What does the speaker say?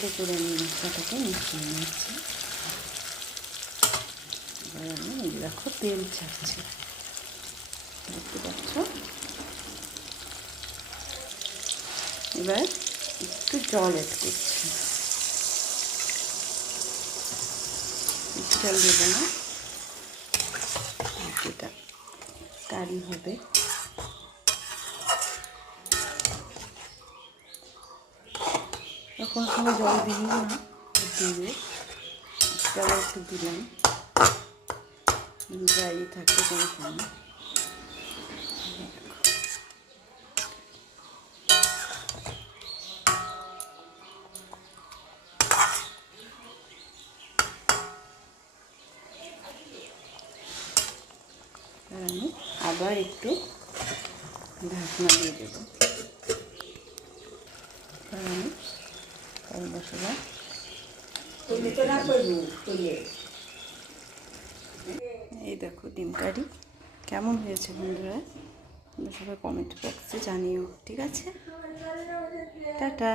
ভালো করে আমি মশলাটাকে মিশিয়ে নিচ্ছি। এবার আমি এই দেখো তেল ছাড়ছি, দেখতে পাচ্ছ। এবার একটু জল অ্যাড করছি, বেশি জল দেবো না, যেটা কারি হবে। এখন কোনো জল দিই না, দিয়ে আবার একটু দিলাম, ড্রাই থাকতে কোনো সময়। আমি আবার একটু ঢাকনা দিয়ে দেব। আমি গরম মশলা এই দেখো ডিম কারি কেমন হয়েছে বন্ধুরা, তোমরা সবাই কমেন্ট বক্সে জানিও, ঠিক আছে? টাটা।